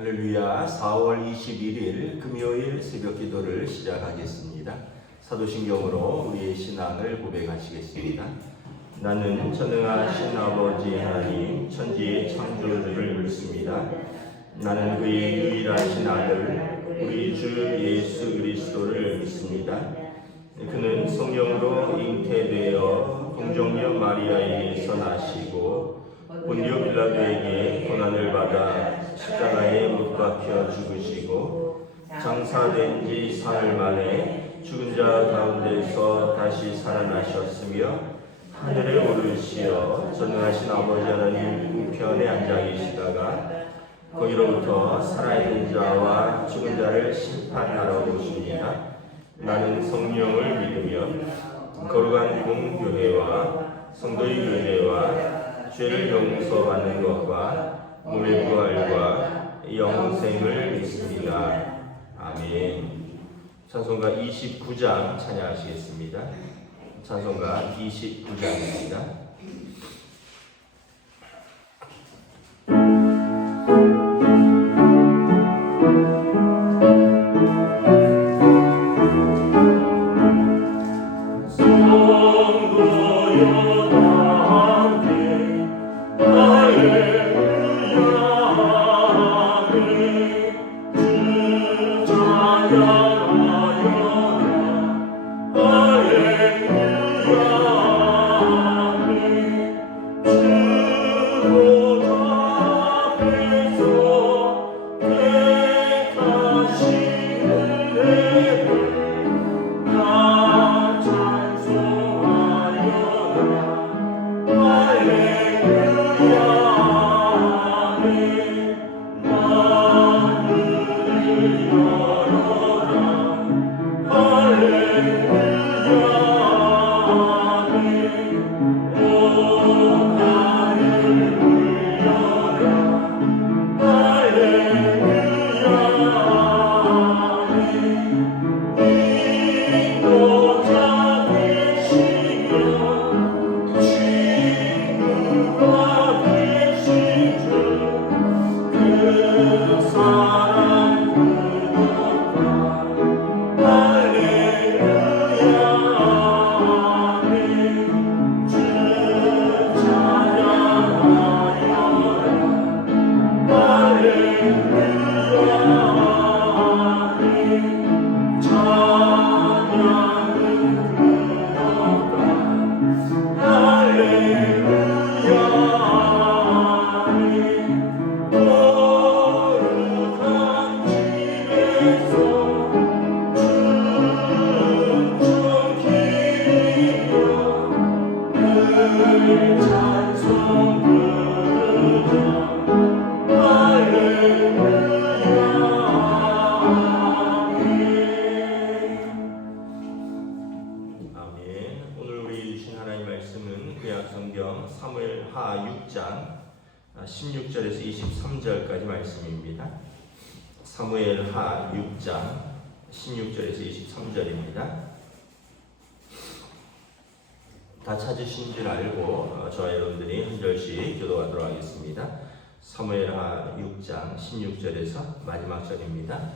할렐루야. 4월 21일 금요일 새벽 기도를 시작하겠습니다. 사도신경으로 우리의 신앙을 고백하시겠습니다. 나는 전능하신 아버지 하나님 천지의 창조주를 믿습니다. 나는 그의 유일하신 아들 우리 주 예수 그리스도를 믿습니다. 그는 성령으로 잉태되어 동정녀 마리아에게서 나시고 본디오 빌라도에게 고난을 받아 십자가에 못 박혀 죽으시고 장사된 지 사흘 만에 죽은 자 가운데서 다시 살아나셨으며 하늘에 오르시어 전능하신 아버지 하나님 우편에 앉아 계시다가 거기로부터 살아있는 자와 죽은 자를 심판하러 오십니다. 나는 성령을 믿으며 거룩한 공교회와 성도의 교회와 죄를 용서받는 것과 몸의 부활과 영생을 믿습니다. 아멘. 찬송가 29장 찬양하시겠습니다. 찬송가 29장입니다. 사무엘하 6장 16절에서 23절까지 말씀입니다. 사무엘하 6장 16절에서 23절입니다. 다 찾으신 줄 알고 저와 여러분들이 한 절씩 교도하도록 하겠습니다. 사무엘하 6장 16절에서 마지막 절입니다.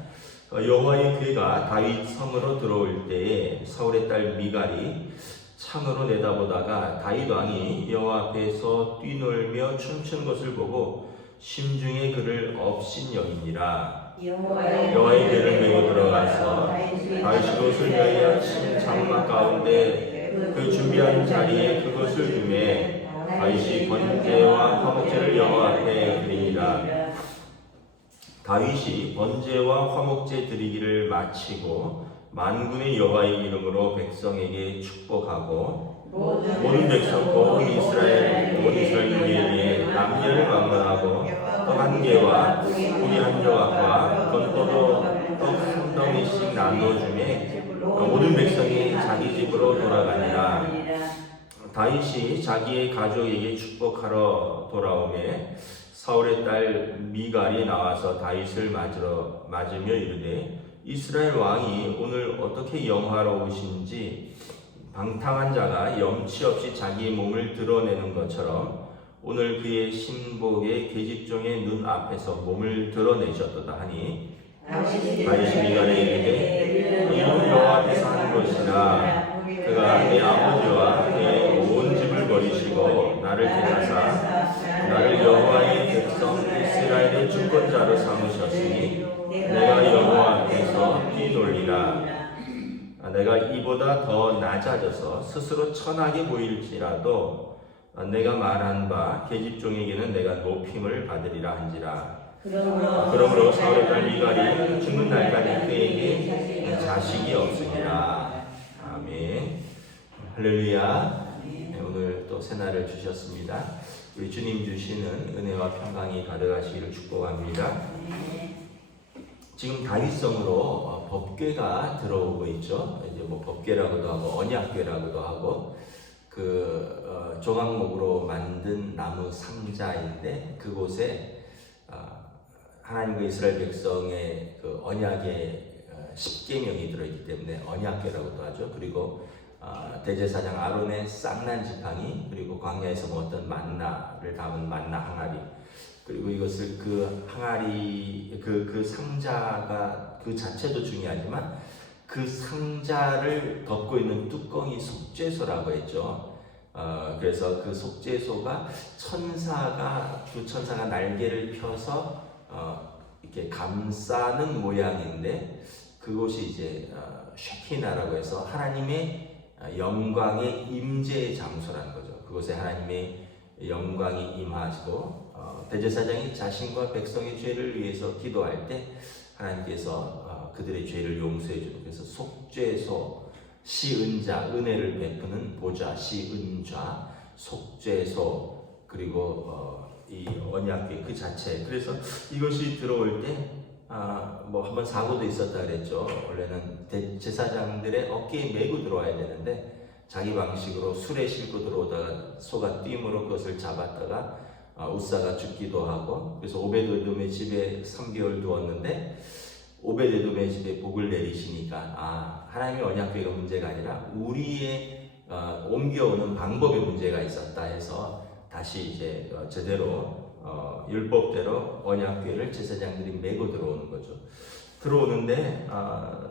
여호와의 괴가 다윗 성으로 들어올 때에 사울의 딸 미갈이 창으로 내다보다가 다윗 왕이 여호와 앞에서 뛰놀며 춤추는 것을 보고 심중에 그를 업신여기니라. 여호와의 괴를 메고 들어가서 다윗이 그것을 위하여 친 장막 가운데 그 준비한 자리에 그것을 두매 다윗이 번제와 화목제를 여호와 앞에 드리니라. 다윗이 번제와 화목제 드리기를 마치고 만군의 여호와의 이름으로 백성에게 축복하고 모든 백성 온 이스라엘 위에 남녀를 만만하고 떡 한 개와 고기 한 조각과 건포도 떡 3덩이씩 나눠주매 모든 백성이 자기 집으로 돌아가니라. 다윗이 자기의 가족에게 축복하러 돌아오매 사울의 딸 미갈이 나와서 다윗을 맞으며 이르되 이스라엘 왕이 오늘 어떻게 영화로우신지 방탕한 자가 염치 없이 자기의 몸을 드러내는 것처럼 오늘 그의 신복의 계집종의 눈 앞에서 몸을 드러내셨도다 하니 다윗이 미갈에게 이르되 이는 여호와 앞에서 한 것이라. 그가 내 아버지와 내 온 집을 버리시고 나를 택하사 나를 여호와의 백성 이스라엘의 주권자로 삼으셨으니 내가 여호와 앞에서 뛰놀리라. 내가 이보다 더 낮아져서 스스로 천하게 보일지라도 내가 말한 바 계집종에게는 내가 높임을 받으리라 한지라. 그러므로 사울의 딸 미갈이 죽는 날까지 그에게 자식이 없으니라. 아멘. 할렐루야. 오늘 또 새날을 주셨습니다. 우리 주님 주시는 은혜와 평강이 가득하시기를 축복합니다. 지금 다윗성으로 법궤가 들어오고 있죠. 이제 뭐 법궤라고도 하고 언약궤라고도 하고 조각목으로 만든 나무 상자인데 그곳에 하나님과 이스라엘 백성의 그 언약의 10계명이 들어있기 때문에 언약궤라고도 하죠. 그리고 대제사장 아론의 쌍난 지팡이, 그리고 광야에서 먹었던 만나를 담은 만나 항아리, 그리고 이것을 그 항아리 그 상자가 그 자체도 중요하지만 그 상자를 덮고 있는 뚜껑이 속죄소라고 했죠. 그래서 그 속죄소가 두 천사가 날개를 펴서 이렇게 감싸는 모양인데 그곳이 이제 쉐키나라고 해서 하나님의 영광의 임재의 장소라는 거죠. 그곳에 하나님의 영광이 임하시고 대제사장이 자신과 백성의 죄를 위해서 기도할 때 하나님께서 그들의 죄를 용서해 주는, 그래서 속죄소, 시은자, 은혜를 베푸는 보좌, 시은좌, 속죄소, 그리고 이 언약궤 그 자체. 그래서 이것이 들어올 때 뭐 한번 사고도 있었다 그랬죠. 원래는 제사장들의 어깨에 메고 들어와야 되는데 자기 방식으로 술에 싣고 들어오다가 소가 띠므로 그것을 잡았다가 웃사가 죽기도 하고, 그래서 오베드돔의 집에 3개월 두었는데 오베드돔의 집에 복을 내리시니까 하나님의 언약궤가 문제가 아니라 우리의 옮겨오는 방법에 문제가 있었다 해서 다시 이제 제대로 율법대로 언약궤를 제사장들이 메고 들어오는 거죠. 들어오는데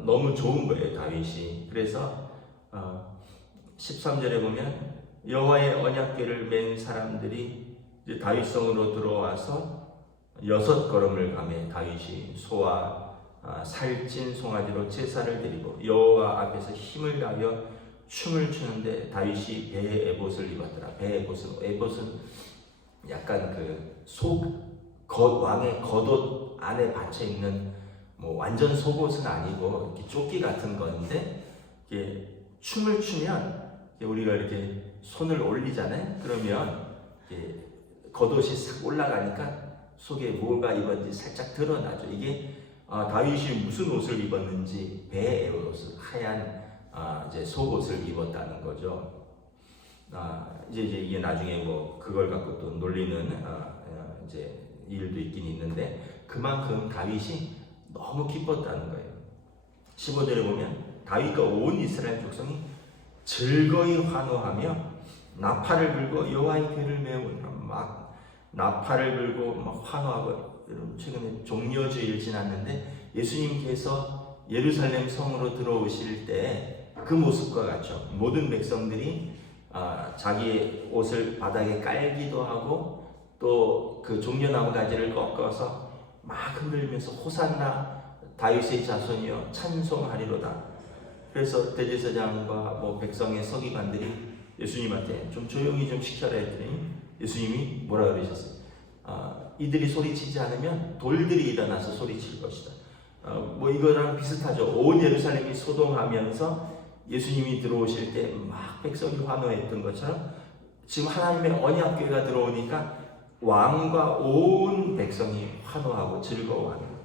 너무 좋은 거예요, 다윗이. 그래서 13절에 보면 여호와의 언약궤를 맨 사람들이 이제 다윗성으로 들어와서 6걸음을 가매 다윗이 소와 살찐 송아지로 제사를 드리고 여호와 앞에서 힘을 다하여 춤을 추는데 다윗이 배에 에봇을 입었더라. 배에 에봇은 약간 왕의 겉옷 안에 받쳐 있는 뭐 완전 속옷은 아니고 이렇게 조끼 같은 건데, 이게 춤을 추면 우리가 이렇게 손을 올리잖아요. 그러면 이게 겉옷이 싹 올라가니까 속에 뭐가 입었는지 살짝 드러나죠. 이게 다윗이 무슨 옷을 입었는지 배에 옷을 하얀 이제 속옷을 입었다는 거죠. 이제 이게 나중에 뭐 그걸 갖고 또 놀리는 이제 일도 있긴 있는데 그만큼 다윗이 너무 기뻤다는 거예요. 15절에 보면 다윗과 온 이스라엘 족속이 즐거이 환호하며 나팔을 불고 여호와의 궤를 메우니라. 막 나팔을 불고 막 환호하고. 여러분 최근에 종려주일 지났는데 예수님께서 예루살렘 성으로 들어오실 때 그 모습과 같죠. 모든 백성들이 자기의 옷을 바닥에 깔기도 하고 또 그 종려나무 가지를 꺾어서 막 흔들면서 호산나 다윗의 자손이여 찬송하리로다. 그래서 대제사장과 뭐 백성의 서기관들이 예수님한테 좀 조용히 좀 시켜라 했더니 예수님이 뭐라 그러셨어요? 이들이 소리치지 않으면 돌들이 일어나서 소리칠 것이다. 뭐 이거랑 비슷하죠. 온 예루살렘이 소동하면서 예수님이 들어오실 때 막 백성이 환호했던 것처럼 지금 하나님의 언약궤가 들어오니까 왕과 온 백성이 환호하고 즐거워하는 거예요.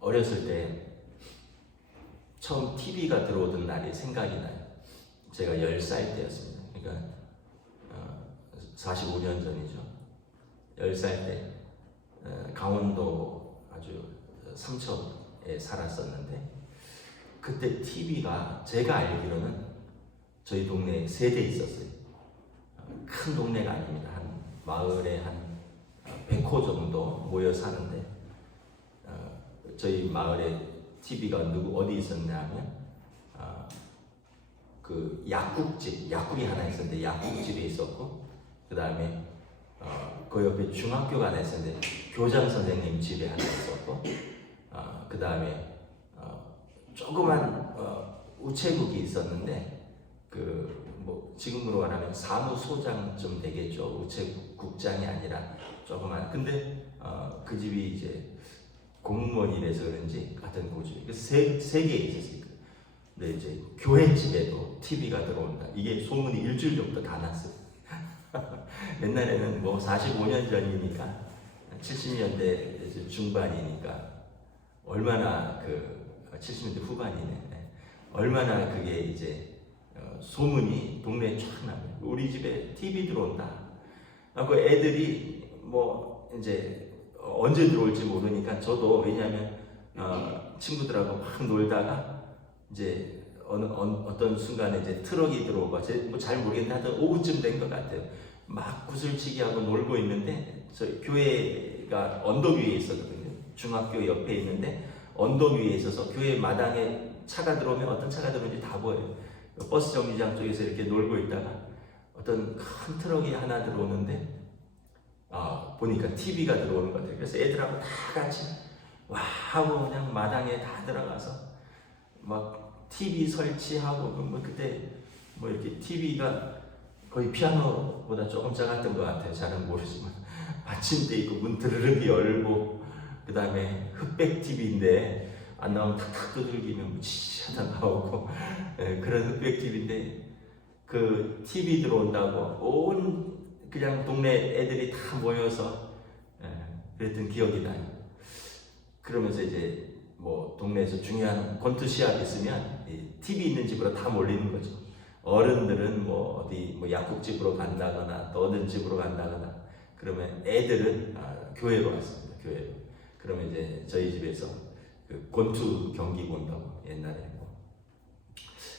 어렸을 때 처음 TV가 들어오던 날이 생각이 나요. 제가 10살 때였습니다. 그러니까 45년 전이죠. 10살 때 강원도 아주 삼척에 살았었는데 그때 TV가 제가 알기로는 저희 동네에 3대 있었어요. 큰 동네가 아닙니다. 한 마을에 한 100호 정도 모여 사는데 저희 마을에 TV가 어디 있었냐면 그 약국이 하나 있었는데 약국집이 있었고, 그 다음에 그 옆에 중학교가 하나 있었는데 교장 선생님 집에 하나 있었고, 그 다음에 조그만 우체국이 있었는데 그 뭐 지금으로 말하면 사무소장쯤 되겠죠. 우체국장이 아니라 조그만. 근데 그 집이 이제 공무원이라서 그런지 같은 고집. 세 개 있었어요. 근데 이제 교회 집에도 TV가 들어온다. 이게 소문이 일주일 전부터 다 났어요. 옛날에는 뭐 45년 전이니까 70년대 중반이니까 얼마나 70년대 후반이네. 얼마나 그게 이제 소문이 동네에 쫙 나면 우리 집에 TV 들어온다. 그 애들이 뭐 이제 언제 들어올지 모르니까 저도, 왜냐하면 친구들하고 막 놀다가 이제 어떤 순간에 이제 트럭이 들어오고 뭐 잘 모르겠는데 하여튼 오후쯤 된 것 같아요. 막 구슬치기 하고 놀고 있는데 저희 교회가 언덕 위에 있었거든요. 중학교 옆에 있는데 언덕 위에 있어서 교회 마당에 차가 들어오면 어떤 차가 들어오는지 다 보여요. 버스 정류장 쪽에서 이렇게 놀고 있다가 어떤 큰 트럭이 하나 들어오는데 보니까 TV가 들어오는 것 같아요. 그래서 애들하고 다 같이 와 하고 그냥 마당에 다 들어가서 막 TV 설치하고, 뭐 그때 뭐 이렇게 TV가 거의 피아노보다 조금 작았던 것 같아요. 잘은 모르지만 받침대 있고 문 드르륵 열고, 그 다음에 흑백 TV인데 안 나오면 탁탁 두들기면 무치하다 나오고 그런 흑백 TV인데 그 TV 들어온다고 온 그냥 동네 애들이 다 모여서 그랬던 기억이 나요. 그러면서 이제 뭐 동네에서 중요한 권투 시합 있으면 TV 있는 집으로 다 몰리는 거죠. 어른들은 뭐 어디 뭐 약국집으로 간다거나 또 어떤 집으로 간다거나, 그러면 애들은 교회로 왔습니다. 교회로. 그러면 이제 저희 집에서 그 권투 경기 본다고 옛날에 뭐.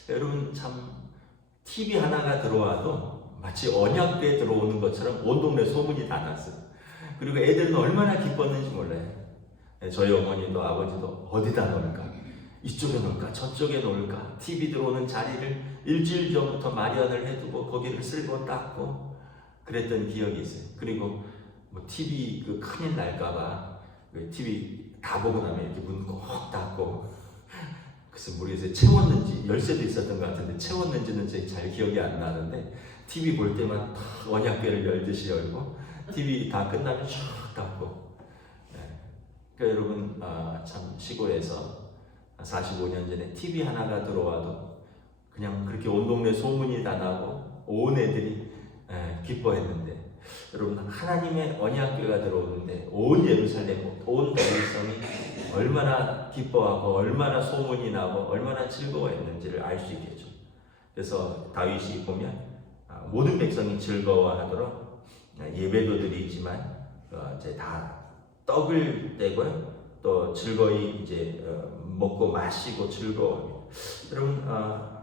여러분 참 TV 하나가 들어와도 마치 언약궤에 들어오는 것처럼 온 동네 소문이 다 났어요. 그리고 애들은 얼마나 기뻤는지 몰라요. 저희 어머니도 아버지도 어디다 놓을까? 이쪽에 놓을까? 저쪽에 놓을까? TV 들어오는 자리를 일주일 전부터 마련을 해두고 거기를 쓸고 닦고 그랬던 기억이 있어요. 그리고 뭐 TV 그 큰일 날까봐 TV 다 보고 나면 이렇게 문 꼭 닫고, 그래서 모르겠어요. 채웠는지 열쇠도 있었던 것 같은데 채웠는지는 잘 기억이 안 나는데 TV 볼 때만 다 언약궤를 열듯이 열고 TV 다 끝나면 쫙 닫고. 그러니까 여러분 참 시골에서 45년 전에 TV 하나가 들어와도 그냥 그렇게 온 동네 소문이 다 나고 온 애들이 기뻐했는데, 여러분 하나님의 언약궤가 들어오는데 온 예루살렘, 온 백성이 얼마나 기뻐하고 얼마나 소문이 나고 얼마나 즐거워했는지를 알 수 있겠죠. 그래서 다윗이 보면 모든 백성이 즐거워하도록 예배도 드리지만 이제 다 떡을 떼고요, 또 즐거이 이제 먹고 마시고 즐거워합니다. 여러분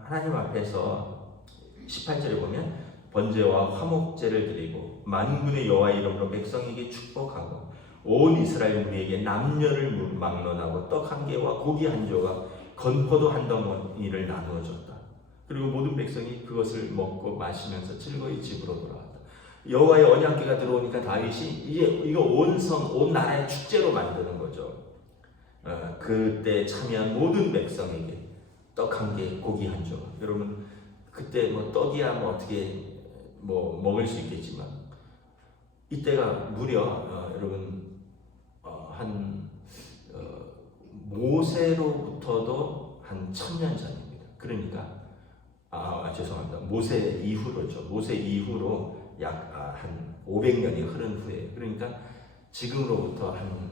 하나님 앞에서 18절에 보면 번제와 화목제를 드리고 만군의 여호와 이름으로 백성에게 축복하고 온 이스라엘 무리에게 남녀를 막론하고 떡 한 개와 고기 한 조각 건포도 한 덩어리를 나누어 줬다. 그리고 모든 백성이 그것을 먹고 마시면서 즐거이 집으로 돌아왔다. 여호와의 언약궤가 들어오니까 다윗이 이거 온 나라의 축제로 만드는 거죠. 그때 참여한 모든 백성에게 떡 한 개, 고기 한 조각. 여러분 그때 뭐 떡이야 뭐 어떻게 뭐 먹을 수 있겠지만 이때가 무려 여러분 한 모세로부터도 한 1000년 전입니다. 그러니까 죄송합니다. 모세 이후로죠. 모세 이후로 약 한 500년이 흐른 후에, 그러니까 지금으로부터 한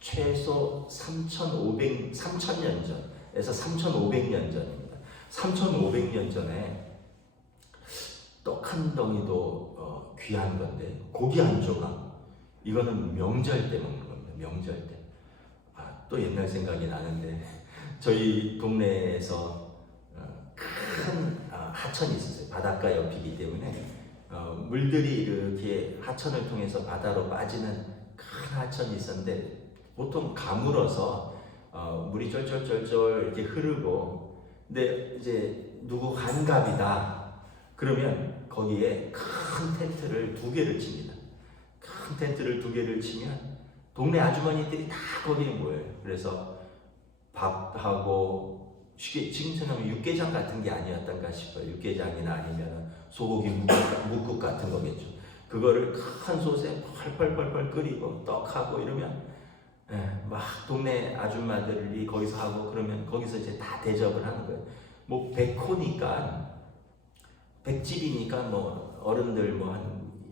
최소 3000년 전에서 3500년 전입니다. 3500년 전에 떡 한 덩이도 귀한 건데 고기 한 조각, 이거는 명절 때 먹는 겁니다. 명절 때. 또 옛날 생각이 나는데 저희 동네에서 큰 하천이 있었어요. 바닷가 옆이기 때문에 물들이 이렇게 하천을 통해서 바다로 빠지는 큰 하천이 있었는데 보통 가물어서 물이 쫄쫄쫄쫄 이렇게 흐르고, 근데 이제 누구 환갑이다 그러면 거기에 큰 텐트를 2개를 칩니다. 큰 텐트를 2개를 치면 동네 아주머니들이 다 거기에 모여요. 그래서 밥하고 지금 생각하면 육개장 같은 게 아니었던가 싶어요. 육개장이나 아니면 소고기 묵국 같은 거겠죠. 그거를 큰 솥에 펄펄펄펄 끓이고 떡하고 이러면 막 동네 아줌마들이 거기서 하고, 그러면 거기서 이제 다 대접을 하는 거예요. 뭐 백호니까, 백집이니까 뭐 어른들 뭐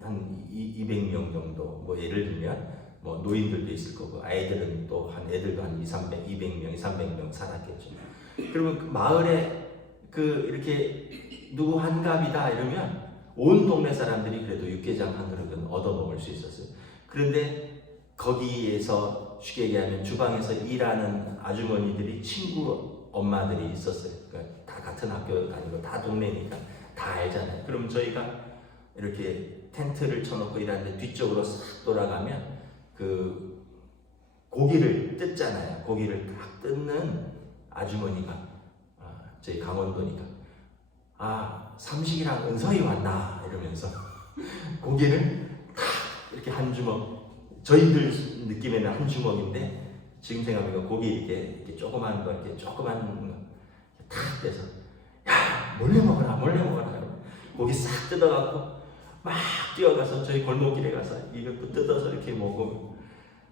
한 200명 정도, 뭐 예를 들면 뭐 노인들도 있을 거고, 아이들은 또 애들도 한 200명, 300명 살았겠죠. 그러면 그 마을에 이렇게 누구 환갑이다 이러면 온 동네 사람들이 그래도 육개장 한 그릇은 얻어 먹을 수 있었어요. 그런데 거기에서 쉽게 얘기하면 주방에서 일하는 아주머니들이 친구 엄마들이 있었어요. 그러니까 다 같은 학교 다니고 다 동네니까 다 알잖아요. 그럼 저희가 이렇게 텐트를 쳐놓고 일하는데 뒤쪽으로 싹 돌아가면 그 고기를 뜯잖아요. 고기를 딱 뜯는 아주머니가, 저희 강원도니까, 삼식이랑 은서이 왔나 이러면서 고기를 탁 이렇게 한 주먹, 저희들 느낌에는 한 주먹인데 지금 생각하면 고기 이렇게 조그만 거, 이렇게 조그만 탁 빼서, 야 몰래 먹어라 고기 싹 뜯어갖고 막 뛰어가서 저희 골목길에 가서 이것도 뜯어서 이렇게 먹으면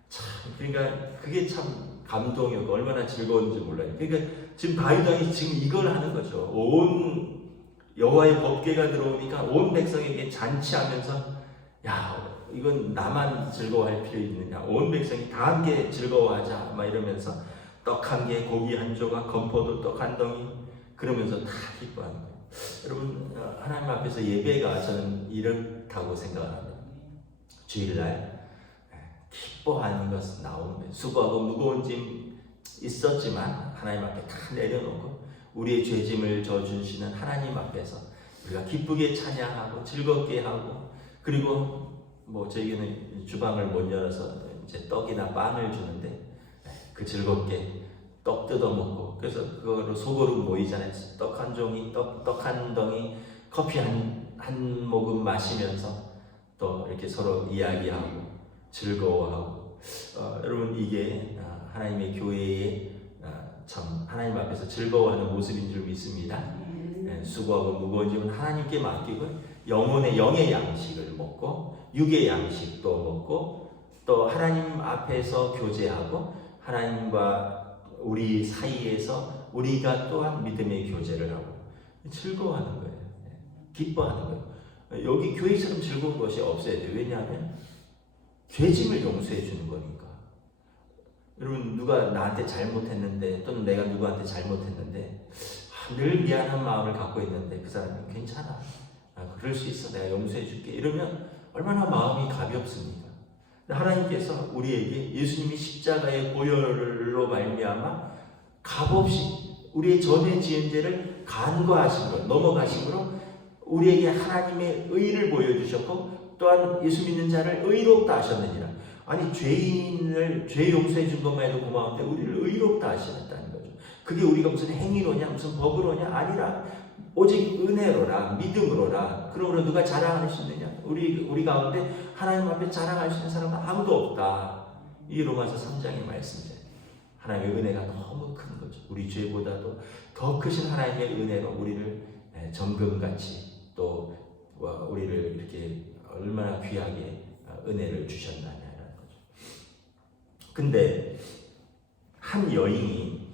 참, 그러니까 그게 참 감동이었고 얼마나 즐거운지 몰라요. 그러니까 지금 다윗 왕이 지금 이걸 하는 거죠. 온 여호와의 법궤가 들어오니까 온 백성에게 잔치하면서, 야 이건 나만 즐거워할 필요 있느냐, 온 백성이 다 함께 즐거워하자 막 이러면서 떡 1개, 고기 1조각, 건포도 떡 1덩이, 그러면서 다 기뻐하는 거예요. 여러분, 하나님 앞에서 예배가 저는 이렇다고 생각합니다. 주일날 기뻐하는 것은 나오는 거예요. 수고하고 무거운 짐 있었지만 하나님 앞에 다 내려놓고 우리의 죄짐을 져주시는 하나님 앞에서 우리가 기쁘게 찬양하고 즐겁게 하고, 그리고 뭐 저희는 주방을 못 열어서 이제 떡이나 빵을 주는데 그 즐겁게 떡 뜯어 먹고, 그래서 그거로 소고름 모이잖아요. 떡 한 종이, 떡 한 덩이, 커피 한 모금 마시면서 또 이렇게 서로 이야기하고 즐거워하고, 여러분 이게 하나님의 교회의 참 하나님 앞에서 즐거워하는 모습인 줄 믿습니다. 수고하고 무거운 짐은 하나님께 맡기고 영의 양식을 먹고 육의 양식도 먹고, 또 하나님 앞에서 교제하고 하나님과 우리 사이에서 우리가 또한 믿음의 교제를 하고 즐거워하는 거예요. 기뻐하는 거예요. 여기 교회처럼 즐거운 것이 없어야 돼요. 왜냐하면 죄짐을 용서해 주는 거니까. 여러분, 누가 나한테 잘못했는데, 또는 내가 누구한테 잘못했는데 늘 미안한 마음을 갖고 있는데 그 사람은 괜찮아, 그럴 수 있어, 내가 용서해 줄게, 이러면 얼마나 마음이 가볍습니까? 하나님께서 우리에게 예수님이 십자가의 보혈로 말미암아 값없이 우리의 전에 지은 죄를 간과하신 것, 넘어가신 것으로 우리에게 하나님의 의를 보여주셨고, 또한 예수 믿는 자를 의롭다 하셨느니라. 아니, 죄인을 죄 용서해 준 것만 해도 고마운데 우리를 의롭다 하시겠다는 거죠. 그게 우리가 무슨 행위로냐 무슨 법으로냐 아니라 오직 은혜로라, 믿음으로라. 그러므로 누가 자랑할 수 있느냐? 우리 가운데 하나님 앞에 자랑할 수 있는 사람은 아무도 없다. 이 로마서 3장의 말씀이에요. 하나님의 은혜가 너무 큰 거죠. 우리 죄보다도 더 크신 하나님의 은혜로 우리를 정금같이, 또 우리를 이렇게 얼마나 귀하게 은혜를 주셨느냐라는 거죠. 근데 한 여인이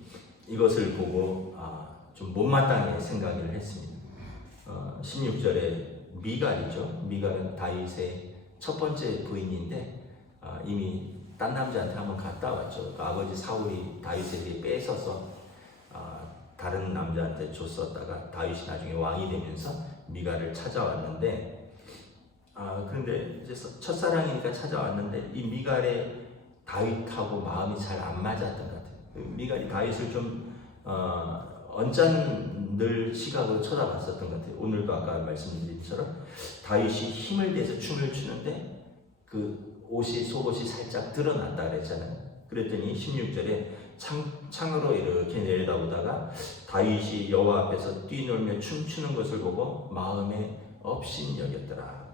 이것을 보고 좀 못마땅해 생각을 했습니다. 16절에 미갈이죠. 미갈은 다윗의 첫 번째 부인인데 이미 딴 남자한테 한번 갔다 왔죠. 아버지 사울이 다윗에게 뺏어서 다른 남자한테 줬었다가 다윗이 나중에 왕이 되면서 미갈을 찾아왔는데, 그런데 이제 첫사랑이니까 찾아왔는데 이 미갈의 다윗하고 마음이 잘 안 맞았던 것 같아요. 미갈이 다윗을 좀 언짢은 시각으로 쳐다봤었던 것 같아요. 오늘도 아까 말씀드린 것처럼 다윗이 힘을 내서 춤을 추는데 그 속옷이 살짝 드러난다 그랬잖아요. 그랬더니 16절에 창으로 이렇게 내려다보다가 다윗이 여호와 앞에서 뛰놀며 춤추는 것을 보고 마음에 업신여겼더라.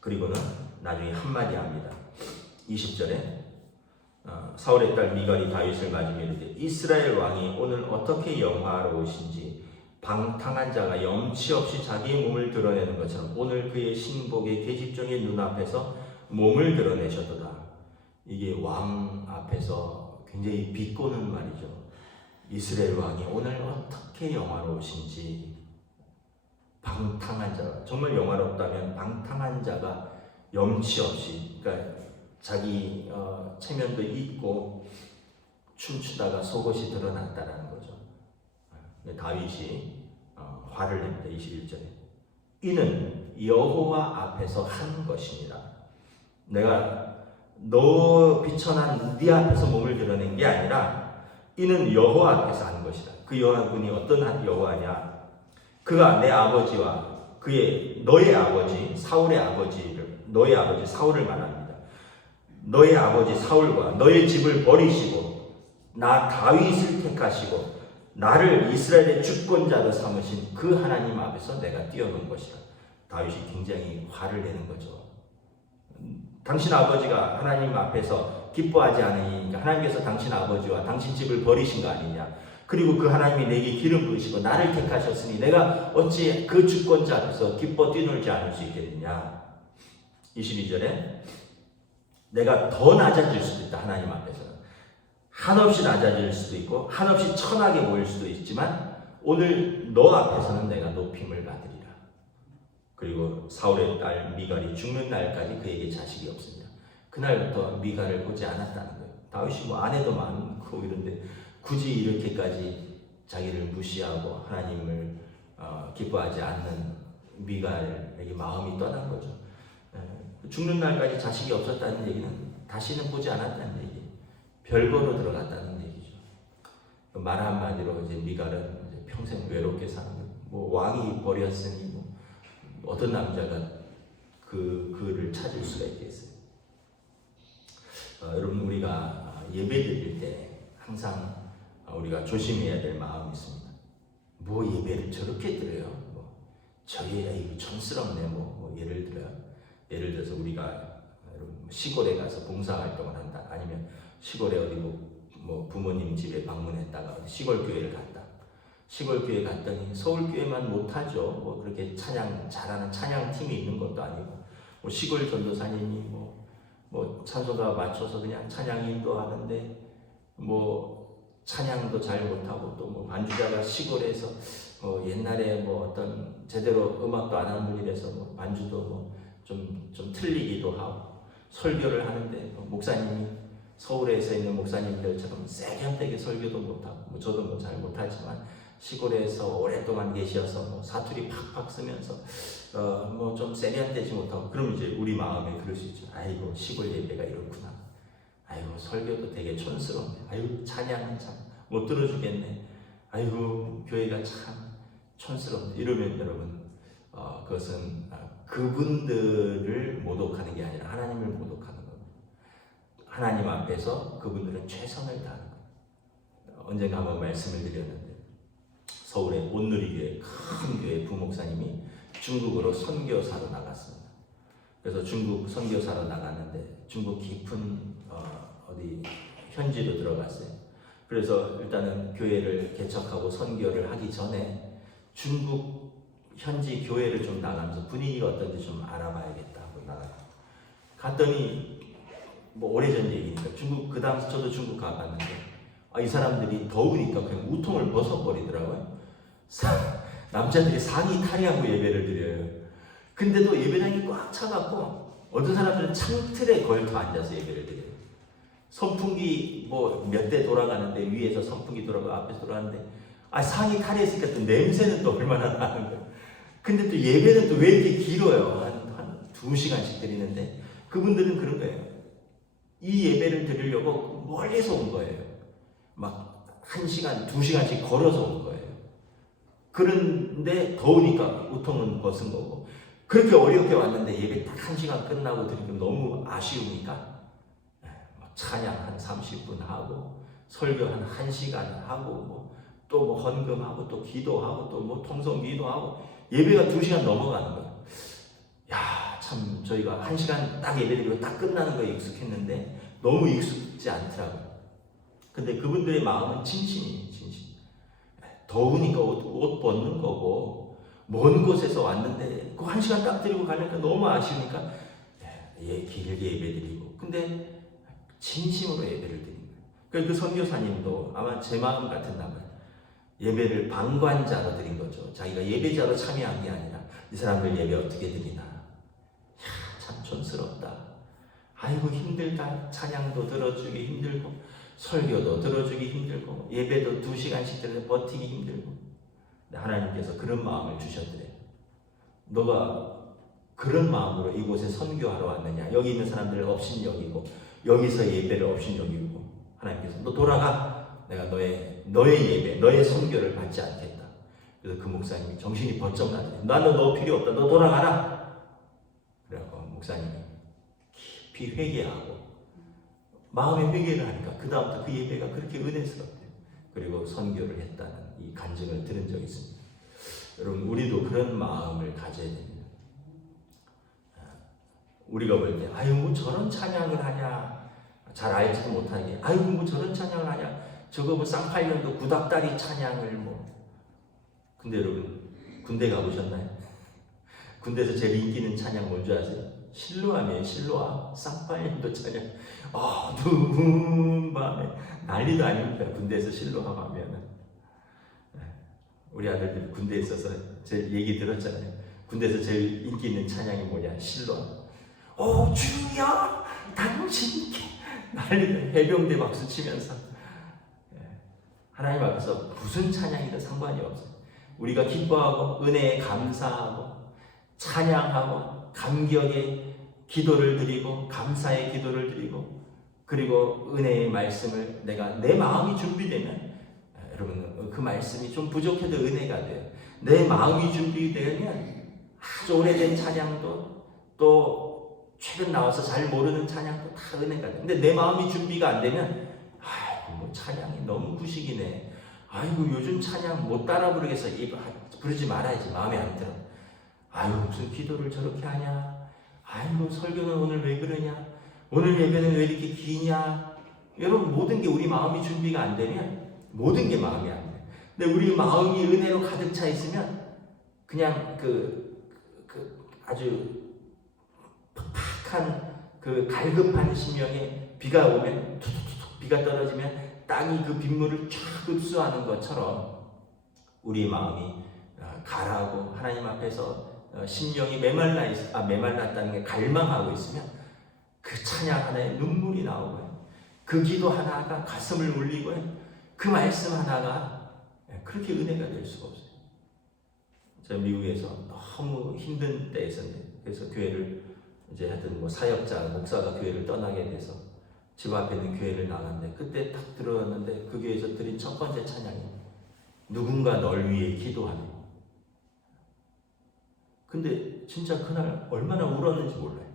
그리고는 나중에 한마디 합니다. 20절에 사울의 딸 미갈이 다윗을 맞으며 이르되 이스라엘 왕이 오늘 어떻게 영화로우신지 방탕한 자가 염치 없이 자기의 몸을 드러내는 것처럼 오늘 그의 신복의 계집종의 눈앞에서 몸을 드러내셨도다. 이게 왕 앞에서 굉장히 비꼬는 말이죠. 이스라엘 왕이 오늘 어떻게 영화로우신지. 방탕한 자가 정말 영화롭다면 방탕한 자가 염치 없이, 그러니까 자기 체면도 있고 춤추다가 속옷이 드러났다라는 거죠. 다윗이 화를 냅니다. 21절에 이는 여호와 앞에서 한 것이니라. 내가 너 비천한 네 앞에서 몸을 드러낸 게 아니라 이는 여호와 앞에서 한 것이다. 그 여호와분이 어떤 여호와냐? 그가 내 아버지와 너의 아버지 사울의 아버지를, 너의 아버지 사울을 말합니다. 너의 아버지 사울과 너의 집을 버리시고 나 다윗을 택하시고 나를 이스라엘의 주권자로 삼으신 그 하나님 앞에서 내가 뛰어놓은 것이다. 다윗이 굉장히 화를 내는 거죠. 당신 아버지가 하나님 앞에서 기뻐하지 않으니까 하나님께서 당신 아버지와 당신 집을 버리신 거 아니냐. 그리고 그 하나님이 내게 기름 부으시고 나를 택하셨으니 내가 어찌 그 주권자 앞에서 기뻐 뛰놀지 않을 수 있겠느냐. 22절에 내가 더 낮아질 수도 있다. 하나님 앞에서는 한없이 낮아질 수도 있고 한없이 천하게 보일 수도 있지만 오늘 너 앞에서는 내가 높임을 받으리라. 그리고 사울의 딸 미갈이 죽는 날까지 그에게 자식이 없습니다. 그날부터 미갈을 보지 않았다는 거예요. 다윗이 아내도 많고 이런데 굳이 이렇게까지 자기를 무시하고 하나님을 기뻐하지 않는 미갈에게 마음이 떠난 거죠. 죽는 날까지 자식이 없었다는 얘기는 다시는 보지 않았다는 얘기, 별거로 들어갔다는 얘기죠. 말 한마디로 이제 미갈은 이제 평생 외롭게 사는 거예요. 왕이 버렸으니 어떤 남자가 그를 찾을 수가 있겠어요. 여러분, 우리가 예배 드릴 때 항상 우리가 조심해야 될 마음이 있습니다. 예배를 저렇게 드려요? 저게 촌스럽네. 예를 들어서 우리가 시골에 가서 봉사활동을 한다. 아니면 시골에 어디 부모님 집에 방문했다가 시골 교회를 갔다. 시골 교회 갔더니 서울 교회만 못하죠. 그렇게 잘하는 찬양 팀이 있는 것도 아니고 시골 전도사님이 찬송가 맞춰서 그냥 찬양 인도하는데 찬양도 잘 못하고 또 반주자가 시골에서 옛날에 어떤 제대로 음악도 안 하는 분이라서 반주도 좀 틀리기도 하고 설교를 하는데 목사님이 서울에서 있는 목사님들처럼 세련되게 설교도 못하고 저도 잘 못하지만 시골에서 오랫동안 계셔서 사투리 팍팍 쓰면서 좀 세련되지 못하고 그럼 이제 우리 마음에 그럴 수 있죠. 아이고 시골 예배가 이렇구나. 아이고 설교도 되게 촌스럽네. 아이고 찬양은 참 못 들어주겠네. 아이고 교회가 참 촌스럽네. 이러면 여러분 그것은 그분들을 모독하는 게 아니라 하나님을 모독하는 겁니다. 하나님 앞에서 그분들은 최선을 다하는 거예요. 언젠가 한번 말씀을 드렸는데 서울의 온누리교회 큰 교회 부목사님이 중국으로 선교사로 나갔습니다. 그래서 중국 선교사로 나갔는데 중국 깊은 어디 현지로 들어갔어요. 그래서 일단은 교회를 개척하고 선교를 하기 전에 중국 현지 교회를 좀 나가면서 분위기가 어떤지 좀 알아봐야겠다 하고 나갔어요. 갔더니 오래전 얘기니까 그 당시 저도 중국 가봤는데 이 사람들이 더우니까 그냥 우통을 벗어버리더라고요. 남자들이 상의 탈의하고 예배를 드려요. 근데도 예배당이 꽉 차갖고 어떤 사람들은 창틀에 걸터 앉아서 예배를 드려요. 선풍기 몇 대 돌아가는데 위에서 선풍기 돌아가고 앞에서 돌아가는데 상의 탈의했으니까 또 냄새는 또 얼마나 나는 거예요. 근데 또 예배는 또 왜 이렇게 길어요? 한 2시간씩 드리는데 그분들은 그런 거예요. 이 예배를 드리려고 멀리서 온 거예요. 1시간, 2시간씩 걸어서 온 거예요. 그런데 더우니까 우통은 벗은 거고, 그렇게 어렵게 왔는데 예배 딱 1시간 끝나고 드리니까 너무 아쉬우니까 찬양 한 30분 하고 설교 한 1시간 하고 또 뭐 헌금하고 또 기도하고 또 뭐 통성 기도하고 예배가 2시간 넘어가는 거예요. 야, 참 저희가 1시간 딱 예배드리고 딱 끝나는 거에 익숙했는데 너무 익숙지 않더라고요. 근데 그분들의 마음은 진심이에요, 진심. 더우니까 옷 벗는 거고, 먼 곳에서 왔는데 그 1시간 딱 드리고 가니까 너무 아쉬우니까 길게 예배드리고, 근데 진심으로 예배를 드린 거예요. 그래서 그 선교사님도 아마 제 마음 같았나 봐요. 예배를 방관자로 드린 거죠. 자기가 예배자로 참여한 게 아니라 이 사람들 예배 어떻게 드리나. 참 촌스럽다. 아이고 힘들다. 찬양도 들어주기 힘들고 설교도 들어주기 힘들고 예배도 2시간씩 들어서 버티기 힘들고. 하나님께서 그런 마음을 주셨더래요. 너가 그런 마음으로 이곳에 선교하러 왔느냐. 여기 있는 사람들을 업신여기고 여기서 예배를 업신여기고 하나님께서 너 돌아가. 내가 너의 예배, 너의 선교를 받지 않겠다. 그래서 그 목사님이 정신이 번쩍 나더래요. 나는 너 필요 없다. 너 돌아가라. 그래서 목사님이 깊이 회개하고 마음의 회개를 하니까 그 다음부터 그 예배가 그렇게 은혜스럽대요. 그리고 선교를 했다는 이 간증을 들은 적이 있습니다. 여러분, 우리도 그런 마음을 가져야 됩니다. 우리가 볼 때 아유 뭐 저런 찬양을 하냐, 잘 알지도 못하게 아유 뭐 저런 찬양을 하냐, 저거 뭐 쌍팔년도 구닥다리 찬양을 뭐. 근데 여러분, 군대 가보셨나요? 군대에서 제일 인기 있는 찬양 뭔지 아세요? 실로암이에요. 실로암. 쌍팔년도 찬양. 어두운 밤에 난리도 아닙니다. 군대에서 실로암 하면은. 우리 아들들이 군대에 있어서 제 얘기 들었잖아요. 군대에서 제일 인기 있는 찬양이 뭐냐? 실로암. 주여 당신께 난리도, 해병대 박수 치면서. 하나님 앞에서 무슨 찬양이든 상관이 없어요. 우리가 기뻐하고 은혜에 감사하고 찬양하고 감격의 기도를 드리고 감사의 기도를 드리고 그리고 은혜의 말씀을 내가 내 마음이 준비되면, 여러분 그 말씀이 좀 부족해도 은혜가 돼요. 내 마음이 준비되면 아주 오래된 찬양도 또 최근 나와서 잘 모르는 찬양도 다 은혜가 돼요. 근데 내 마음이 준비가 안 되면 뭐 찬양이 너무 구식이네. 아이고 요즘 찬양 못 따라 부르겠어. 부르지 말아야지. 마음에 안 들어. 아이고 무슨 기도를 저렇게 하냐. 아이고 설교는 오늘 왜 그러냐. 오늘 예배는 왜 이렇게 기냐. 여러분, 모든 게 우리 마음이 준비가 안 되면 모든 게 마음이 안 돼. 근데 우리 마음이 은혜로 가득 차 있으면 그냥 아주 팍팍한 그 갈급한 심령에 비가 오면 툭툭툭 비가 떨어지면 땅이 그 빗물을 쫙 흡수하는 것처럼 우리 마음이 가라고 하나님 앞에서 심령이 메말랐다는 게 갈망하고 있으면 그 찬양 하나에 눈물이 나오고요. 그 기도 하나가 가슴을 울리고요. 그 말씀 하나가 그렇게 은혜가 될 수가 없어요. 제가 미국에서 너무 힘든 때에 있었는데, 그래서 교회를 이제 하여튼 뭐 사역자, 목사가 교회를 떠나게 돼서 집 앞에 있는 교회를 나갔는데, 그때 딱 들어왔는데 그 교회에서 드린 첫 번째 찬양이 누군가 널 위해 기도하네. 근데 진짜 그날 얼마나 울었는지 몰라요.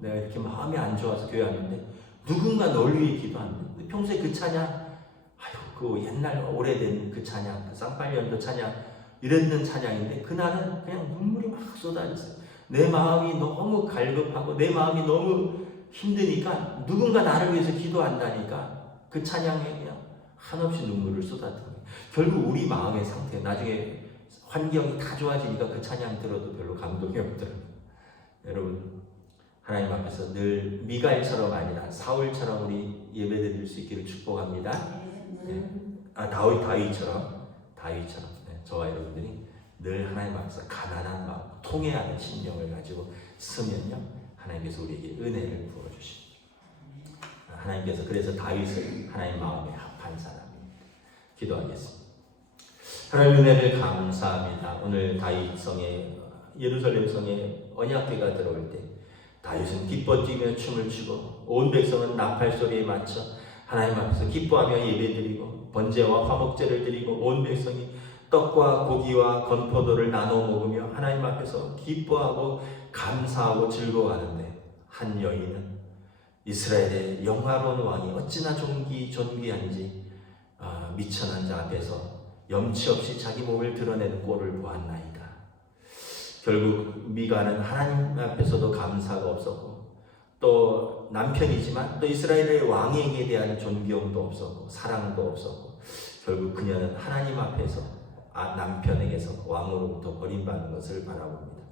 내가 이렇게 마음이 안 좋아서 교회 왔는데 누군가 널 위해 기도하는데, 평소에 그 찬양, 그 옛날 오래된 그 찬양, 그 쌍팔년도 찬양, 이랬는 찬양인데 그날은 그냥 눈물이 막 쏟아졌어요. 내 마음이 너무 갈급하고 내 마음이 너무 힘드니까 누군가 나를 위해서 기도한다니까 그 찬양에 그냥 한없이 눈물을 쏟았던 거예요. 결국 우리 마음의 상태, 나중에 환경이 다 좋아지니까 그 찬양 들어도 별로 감동이 없더라고요. 여러분, 하나님 앞에서 늘 미갈처럼 아니라 사울처럼 우리 예배드릴 수 있기를 축복합니다. 네. 다윗처럼 네. 저와 여러분들이 늘 하나님 앞에서 가난한 마음, 통회하는 심령을 가지고 쓰면요, 하나님께서 우리에게 은혜를 부어주십니다. 하나님께서 그래서 다윗을 하나님 마음에 합한 사람입니다. 기도하겠습니다. 하나님 은혜를 감사합니다. 오늘 다윗 성에, 예루살렘 성에 언약궤가 들어올 때 다윗은 기뻐 뛰며 춤을 추고 온 백성은 나팔 소리에 맞춰 하나님 앞에서 기뻐하며 예배드리고 번제와 화목제를 드리고 온 백성이 떡과 고기와 건포도를 나눠 먹으며 하나님 앞에서 기뻐하고 감사하고 즐거워하는데 한 여인은 이스라엘의 영화로운 왕이 어찌나 존귀한지 미천한 자 앞에서 염치 없이 자기 몸을 드러내는 꼴을 보았나이다. 결국 미가는 하나님 앞에서도 감사가 없었고 또 남편이지만 또 이스라엘의 왕에게 대한 존경도 없었고 사랑도 없었고 결국 그녀는 하나님 앞에서 남편에게서 왕으로부터 버림받는 것을 바라봅니다.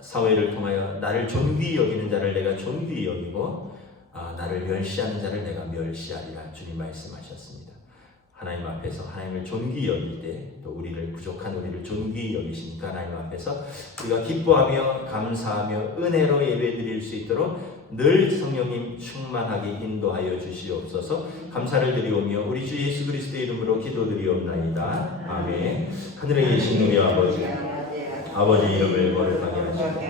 사무엘을 통하여 나를 존귀히 여기는 자를 내가 존귀히 여기고 나를 멸시하는 자를 내가 멸시하리라 주님 말씀하셨습니다. 하나님 앞에서 하나님을 존귀히 여길 때 또 우리를 부족한 우리를 존귀히 여기시니까 하나님 앞에서 우리가 기뻐하며 감사하며 은혜로 예배드릴 수 있도록 늘 성령님 충만하게 인도하여 주시옵소서. 감사를 드리오며 우리 주 예수 그리스도의 이름으로 기도드리옵나이다. 아멘. 하늘에 계신 우리 아버지 이름을 거룩하게 하시고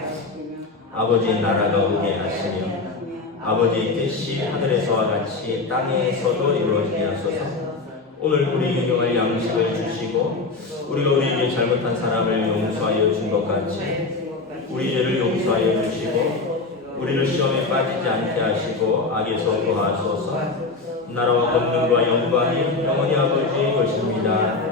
아버지 나라가 오게 하시며 아버지의 뜻이 하늘에서와 같이 땅에서도 이루어지게 하소서. 오늘 우리 유용할 양식을 주시고 우리가 우리에게 잘못한 사람을 용서하여 준 것 같이 우리 죄를 용서하여 주시고 우리를 시험에 빠지지 않게 하시고 악에서 구하소서. 나라와 권능과 영광이 영원히 아버지의 것입니다.